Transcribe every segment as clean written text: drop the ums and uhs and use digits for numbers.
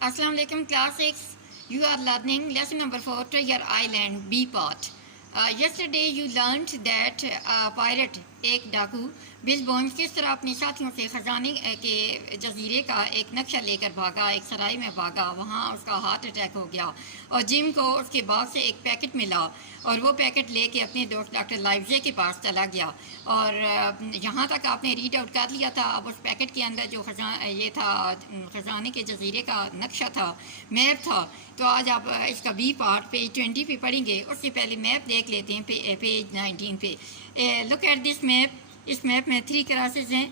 Assalamu alaikum, class 6. You are learning lesson number 4, Treasure Island, B part. Yesterday you learned that a pirate, एक डाकू bill bones किस तरह अपने साथियों से ख़जाने के जजीरे का एक नक्शा लेकर भागा, एक सराय में भागा, वहाँ उसका हार्ट अटैक हो गया और जिम को उसके बाग से एक पैकेट मिला और वो पैकेट लेके अपने दोस्त डॉक्टर लाइवजे के पास चला गया। और यहाँ तक आपने रीड आउट कर लिया था। अब उस पैकेट के अंदर जो ये था ख़जाने के जजीरे का नक्शा था, मैप था। तो आज आप इसका बी पार्ट पेज 20 पे पढ़ेंगे। उससे पहले मैप देख लेते हैं पेज 19 पे। Look at this map. इस मैप में 3 क्रॉसेस हैं,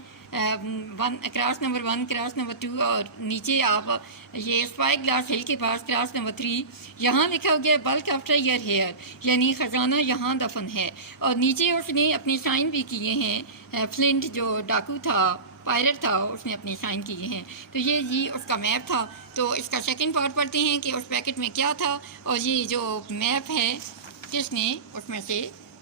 क्रॉस नंबर 1, क्रॉस नंबर 2 और नीचे आप ये स्पाई ग्लास हिल के पास क्रॉस नंबर 3। यहाँ लिखा हो गया बल्क आफ्टर ईयर हेयर, यानी ख़जाना यहाँ दफन है। और नीचे उसने अपने साइन भी किए हैं। फ्लिंट जो डाकू था, पायलट था, उसने अपने साइन किए हैं। तो ये जी उसका मैप था। तो इसका सेकंड पार्ट पढ़ते हैं कि उस पैकेट में क्या था और ये जो मैप है किसने उसमें से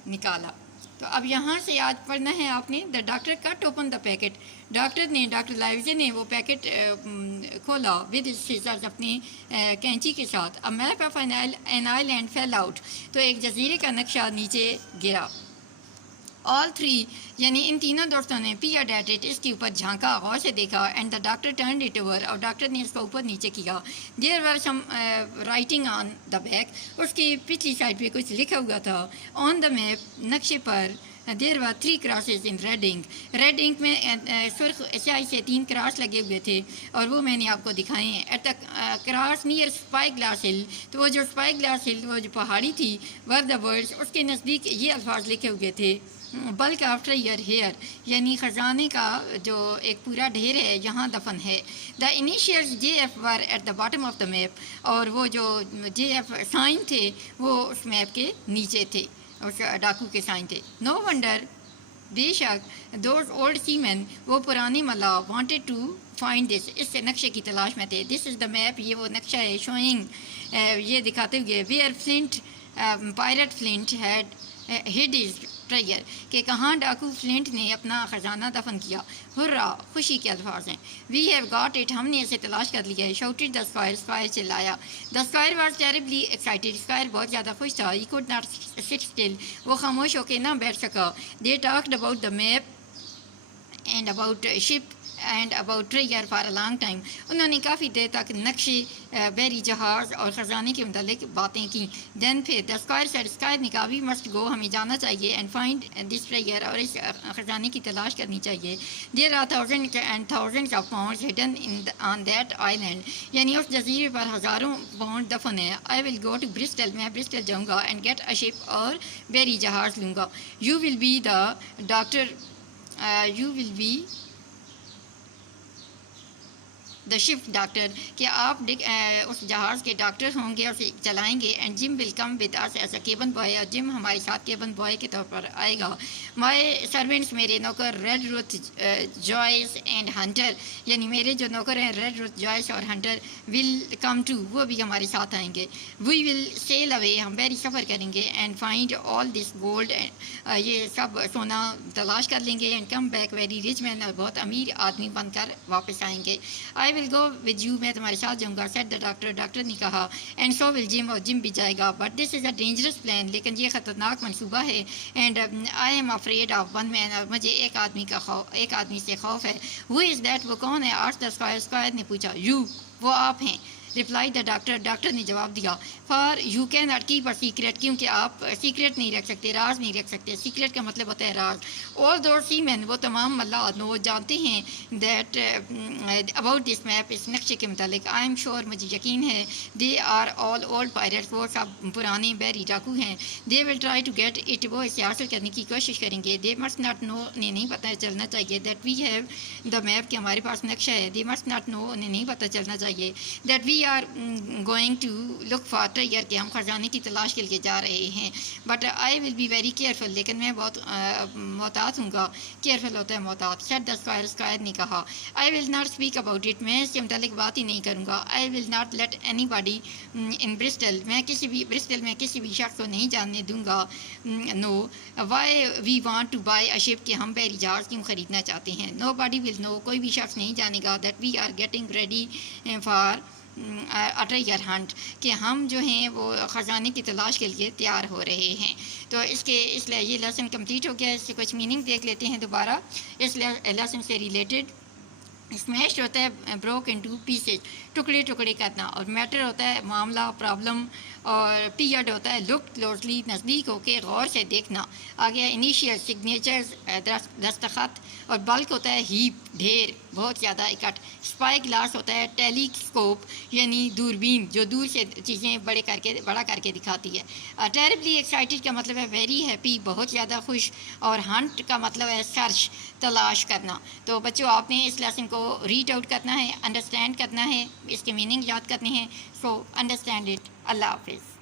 निकाला। तो अब यहाँ से आज पढ़ना है आपने। The doctor cut open the packet. Doctor लाइवजे ने वो पैकेट खोला विद सीजर्स, अपनी कैंची के साथ। A map of an island fail out, तो एक जजीरे का नक्शा नीचे गिरा। ऑल 3 यानी इन तीनों दोस्तों ने पियर्ड एट इट, इसके ऊपर झांका, गौर से देखा। And the doctor turned it over, और डॉक्टर ने इसको ऊपर नीचे किया। There were some writing on the back, उसकी पिछली साइड पे कुछ लिखा हुआ था। ऑन द मैप, नक्शे पर, there were 3 crosses in red ink. Red ink में सुर्ख स्याही से 3 क्रॉस लगे हुए थे और वो मैंने आपको दिखाए हैं। At the cross near spy glass hill, तो वो जो स्पाई ग्लास हिल, वो जो पहाड़ी थी, वर द वर्ड्स, उसके नज़दीक ये अल्फाज लिखे हुए थे। बल्क आफ्टर ईयर हेयर, यानी ख़जाने का जो एक पूरा ढेर है यहाँ दफन है। The initials JF were at the bottom of the map, और वो जो JF साइन थे वो उस मैप के नीचे थे, उस डाकू के साइन थे। नो वंडर, बेशक, दोज ओल्ड सीमैन, वो पुराने मल्ला, वांटेड टू फाइंड दिस, इस नक्शे की तलाश में थे। दिस इज़ द मैप, ये वो नक्शा है। शोइंग, ये दिखाते हुए, where Flint pirate Flint had hid is treasure, कि कहाँ डाकू फ्लिंट ने अपना ख़जाना दफन किया। हुर्रा, खुशी के अल्फाज हैं। वी हैव गॉट इट, हमने इसे तलाश कर लिया है। शाउटेड द स्क्वायर, स्क्वायर चिल्लाया। The square was terribly excited, square बहुत ज़्यादा खुश था। He could not sit still, वो खामोश होकर ना बैठ सका। They talked about the map and about ship and about treasure for a long time, उन्होंने काफ़ी देर तक नक्शे, बहरी जहाज़ और ख़जाने के मुतालिक बातें की। दैन फिर द स्क्वायर सेड, स्क्वायर ने कहा वी मस्ट गो, हमें जाना चाहिए। एंड फाइंड दिस ट्रेजर, और इस ख़जाने की तलाश करनी चाहिए। There are thousand and thousands of pounds hidden in on that island, यानी उस जजीरे पर हज़ारों पाउंड दफन है। I will go to Bristol, मैं ब्रिस्टल जाऊँगा। एंड गेट अ शिप, और बहरी जहाज़ लूँगा। You will be the doctor, you will be the ship doctor, कि आप उस जहाज़ के डॉक्टर होंगे और चलाएंगे। And Jim will come with us as a cabin boy, और जिम हमारे साथ केबन बॉय के तौर पर आएगा। माय सर्वेंट्स, मेरे नौकर, Redruth, Joyce and Hunter, यानी मेरे जो नौकर हैं रेड रुथ, जॉयस और हंटर, विल कम टू, वो भी हमारे साथ आएंगे। वी विल सेल अवे, हम बहरी सफ़र करेंगे। And find all this gold, ये सब सोना तलाश कर लेंगे। And come back very rich man, और बहुत अमीर आदमी बनकर वापस आएंगे। आई विल गो विद यू, मैं तुम्हारे साथ जाऊँगा। सेड द डॉक्टर, डॉक्टर ने कहा। एंड सो विल जिम, और जिम भी जाएगा। But this is a dangerous plan, लेकिन ये ख़तरनाक मनसूबा है। And I am afraid of one man, और मुझे एक आदमी से खौफ है। हु इज़ दैट, वो कौन है? आस्क्ड द स्क्वायर, स्क्वायर ने पूछा। यू, वो आप हैं। रिप्लाई द डॉक्टर, डॉक्टर ने जवाब दिया। For you can not keep a secret, क्योंकि आप सीक्रेट नहीं रख सकते, राज नहीं रख सकते। सीक्रेट का मतलब होता है राज। ऑल दो सीमैन, वो तमाम मल्लाह, वो जानते हैं दैट अबाउट दिस मैप, इस नक्शे के मुतालिक। आई एम श्योर, मुझे यकीन है। They are all old pirates, वो सब पुराने बहरी डाकू हैं। They will try to get it, वो इसे हासिल करने की कोशिश करेंगे। दे मस्ट नॉट नो, उन्हें नहीं पता चलना चाहिए। That we have the map, कि हमारे पास नक्शा है। दे मस्ट नॉट नो, उन्हें नहीं पता चलना चाहिए। That we are going to look for treasure, के हम ख़जाने की तलाश के लिए जा रहे हैं। But I will be very careful, लेकिन मैं बहुत मोहतात हूँगा। केयरफुल होता है मोहतात। सेड द स्क्वायर, स्क्वायर ने कहा। I will not speak about it, मैं इसके मुतालिक बात ही नहीं करूँगा। I will not let anybody in Bristol, मैं ब्रिस्टल में किसी भी शख्स को नहीं जानने दूँगा। Know why we want to buy a ship, कि हम बहरी जहाज़ क्यों ख़रीदना चाहते हैं। नो बॉडी विल नो, कोई भी शख्स नहीं जानेगा। That we are getting ready for a trigger hunt کہ ہم جو ہیں وہ خزانے کی تلاش کے لیے تیار ہو رہے ہیں. تو اس لیے یہ لیسن کمپلیٹ ہو گیا. اس سے کچھ میننگ دیکھ لیتے ہیں دوبارہ اس لیسن سے ریلیٹڈ. اسمیش ہوتا ہے بروک انٹو پیسز، ٹکڑے ٹکڑے کرنا، اور میٹر ہوتا ہے معاملہ، پرابلم، اور پیریڈ ہوتا ہے لک کلوزلی، نزدیک ہو کے غور سے دیکھنا. آگے انیشیل سگنیچرز، دستخط، اور بلک ہوتا ہے ہیپ، ڈھیر، بہت زیادہ اکٹھ. اسپائی گلاس ہوتا ہے ٹیلیسکوپ یعنی دوربین جو دور سے چیزیں بڑا کر کے دکھاتی ہے. ٹیربلی ایکسائٹیڈ کا مطلب ہے ویری ہیپی، بہت زیادہ خوش، اور ہنٹ کا مطلب ہے سرچ، تلاش کرنا. تو بچوں آپ نے اس لیسن کو ریڈ آؤٹ کرنا ہے، انڈرسٹینڈ کرنا ہے، اس کے میننگ یاد کرنے ہیں. So understand it. اللہ حافظ.